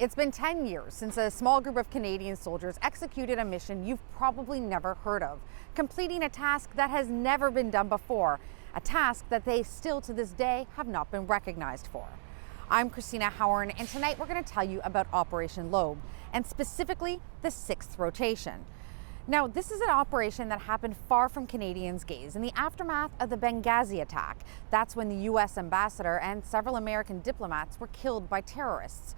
It's been 10 years since a small group of Canadian soldiers executed a mission you've probably never heard of, completing a task that has never been done before, a task that they still to this day have not been recognized for. I'm Cristina Howorun, and tonight we're going to tell you about Operation Lobe, and specifically the 6th rotation. Now, this is an operation that happened far from Canadians' gaze in the aftermath of the Benghazi attack. That's when the U.S. ambassador and several American diplomats were killed by terrorists.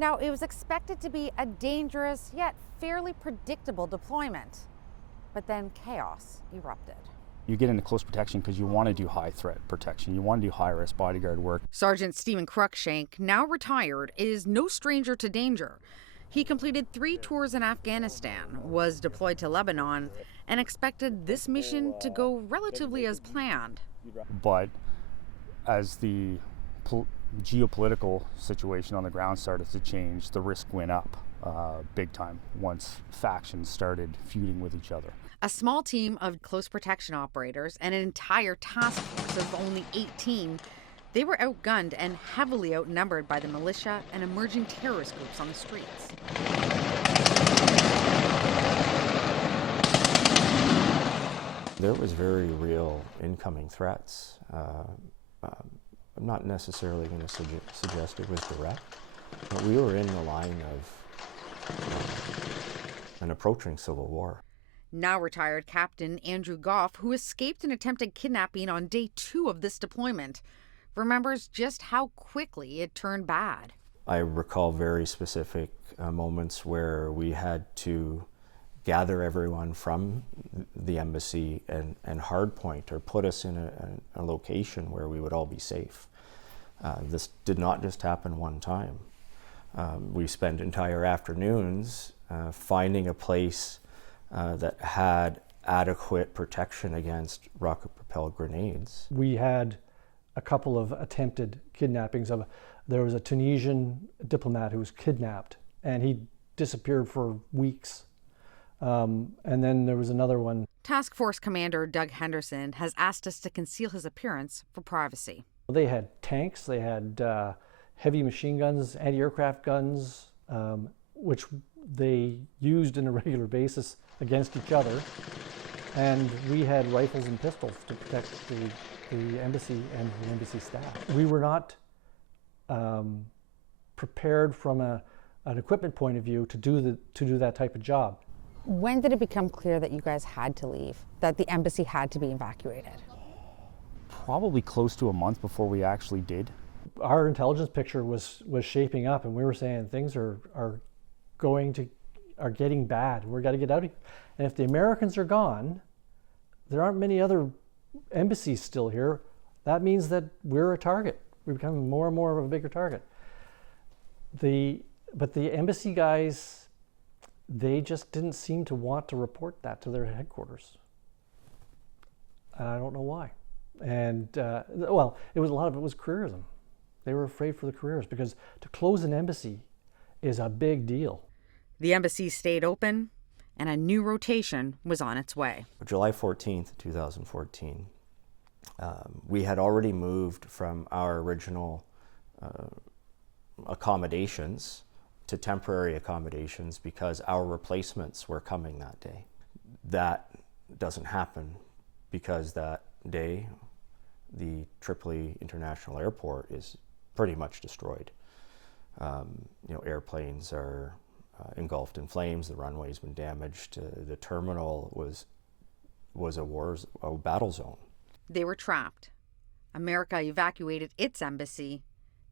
Now, it was expected to be a dangerous yet fairly predictable deployment, but then chaos erupted. You get into close protection because you want to do high threat protection. You want to do high risk bodyguard work. Sergeant Stephen Cruikshank, now retired, is no stranger to danger. He completed 3 tours in Afghanistan, was deployed to Lebanon, and expected this mission to go relatively as planned. But as the geopolitical situation on the ground started to change, the risk went up big time once factions started feuding with each other. A small team of close protection operators and an entire task force of only 18, they were outgunned and heavily outnumbered by the militia and emerging terrorist groups on the streets. There was very real incoming threats. I'm not necessarily going to suggest it was direct, but we were in the line of an approaching civil war. Now retired Captain Andrew Goff, who escaped an attempted kidnapping on day 2 of this deployment, remembers just how quickly it turned bad. I recall very specific moments where we had to gather everyone from the embassy and hardpoint or put us in a location where we would all be safe. This did not just happen one time. We spent entire afternoons finding a place that had adequate protection against rocket-propelled grenades. We had a couple of attempted kidnappings. There was a Tunisian diplomat who was kidnapped, and he disappeared for weeks. And then there was another one. Task Force Commander Doug Henderson has asked us to conceal his appearance for privacy. They had tanks, they had heavy machine guns, anti-aircraft guns, which they used on a regular basis against each other. And we had rifles and pistols to protect the embassy and the embassy staff. We were not prepared from an equipment point of view to do that type of job. When did it become clear that you guys had to leave, that the embassy had to be evacuated? Probably close to a month before we actually did. Our intelligence picture was shaping up, and we were saying things are getting bad. We've got to get out of here. And if the Americans are gone, there aren't many other embassies still here. That means that we're a target. We're becoming more and more of a bigger target. But the embassy guys, they just didn't seem to want to report that to their headquarters. And I don't know why. And well, a lot of it was careerism. They were afraid for the careers because to close an embassy is a big deal. The embassy stayed open, and a new rotation was on its way. July 14th, 2014, we had already moved from our original accommodations to temporary accommodations because our replacements were coming that day. That doesn't happen because that day the Tripoli International Airport is pretty much destroyed. Airplanes are engulfed in flames, the runway's been damaged, the terminal was a battle zone. They were trapped. America evacuated its embassy.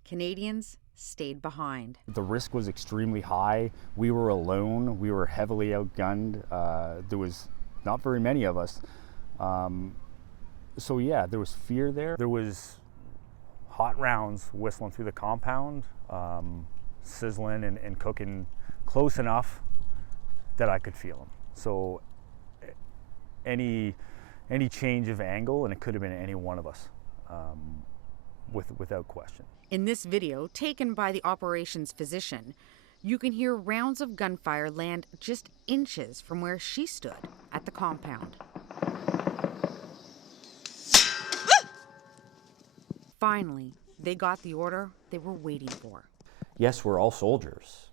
Canadians stayed behind. The risk was extremely high. We were alone. We were heavily outgunned. There was not very many of us. So yeah, there was fear there. There was hot rounds whistling through the compound, sizzling and cooking close enough that I could feel them. So any change of angle, and it could have been any one of us, without question. In this video, taken by the operations physician, you can hear rounds of gunfire land just inches from where she stood at the compound. Finally, they got the order they were waiting for. Yes, we're all soldiers,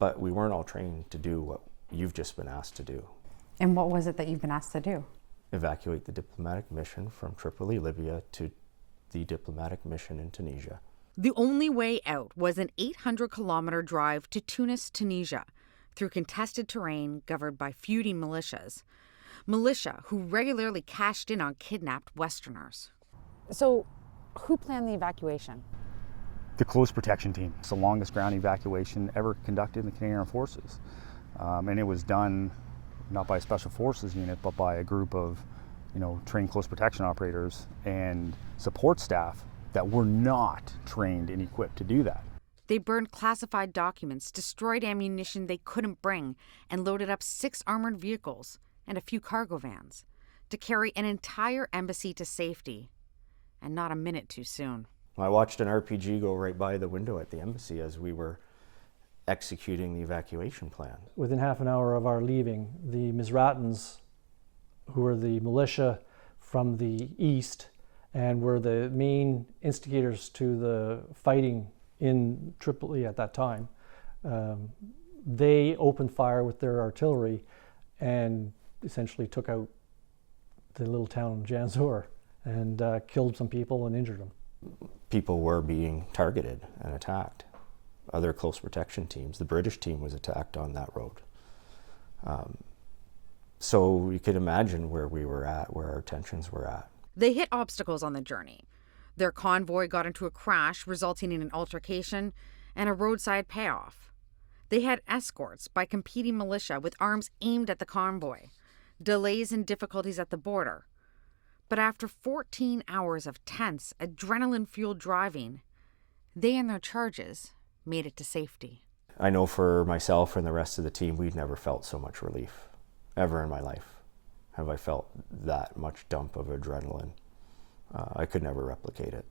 but we weren't all trained to do what you've just been asked to do. And what was it that you've been asked to do? Evacuate the diplomatic mission from Tripoli, Libya to the diplomatic mission in Tunisia. The only way out was an 800-kilometer drive to Tunis, Tunisia, through contested terrain governed by feuding militias. Militia who regularly cashed in on kidnapped Westerners. So, who planned the evacuation? The Close Protection Team. It's the longest ground evacuation ever conducted in the Canadian Armed Forces. And it was done not by a Special Forces unit, but by a group of, trained close protection operators and support staff that were not trained and equipped to do that. They burned classified documents, destroyed ammunition they couldn't bring, and loaded up 6 armored vehicles and a few cargo vans to carry an entire embassy to safety. And not a minute too soon. I watched an RPG go right by the window at the embassy as we were executing the evacuation plan. Within half an hour of our leaving, the Misratans, who were the militia from the east and were the main instigators to the fighting in Tripoli at that time, they opened fire with their artillery and essentially took out the little town of Janzor and killed some people and injured them. People were being targeted and attacked. Other close protection teams, the British team was attacked on that road. So you could imagine where we were at, where our tensions were at. They hit obstacles on the journey. Their convoy got into a crash, resulting in an altercation and a roadside payoff. They had escorts by competing militia with arms aimed at the convoy, delays and difficulties at the border. But after 14 hours of tense, adrenaline-fueled driving, they and their charges made it to safety. I know for myself and the rest of the team, we'd never felt so much relief, ever in my life. Have I felt that much dump of adrenaline? I could never replicate it.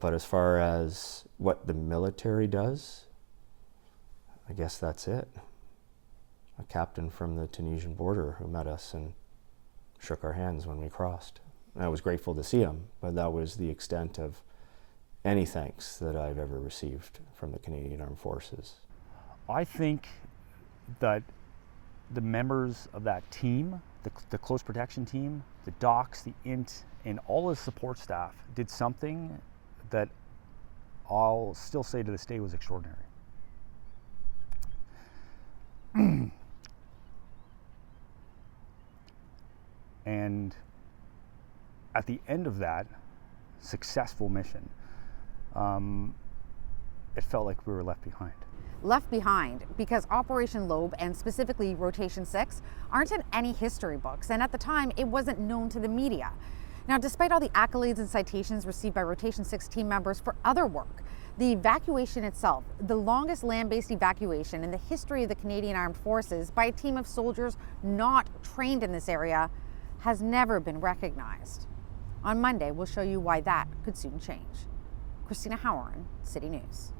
But as far as what the military does, I guess that's it. A captain from the Tunisian border who met us and shook our hands when we crossed. And I was grateful to see him, but that was the extent of any thanks that I've ever received from the Canadian Armed Forces. I think that the members of that team, the close protection team, the docs, the INT, and all the support staff did something that I'll still say to this day was extraordinary. And at the end of that successful mission, it felt like we were left behind. Left behind because Operation Lobe, and specifically Rotation 6, aren't in any history books, and at the time it wasn't known to the media. Now, despite all the accolades and citations received by Rotation 6 team members for other work, the evacuation itself, the longest land-based evacuation in the history of the Canadian Armed Forces by a team of soldiers not trained in this area, has never been recognized. On Monday, we'll show you why that could soon change. Cristina Howorun, City News.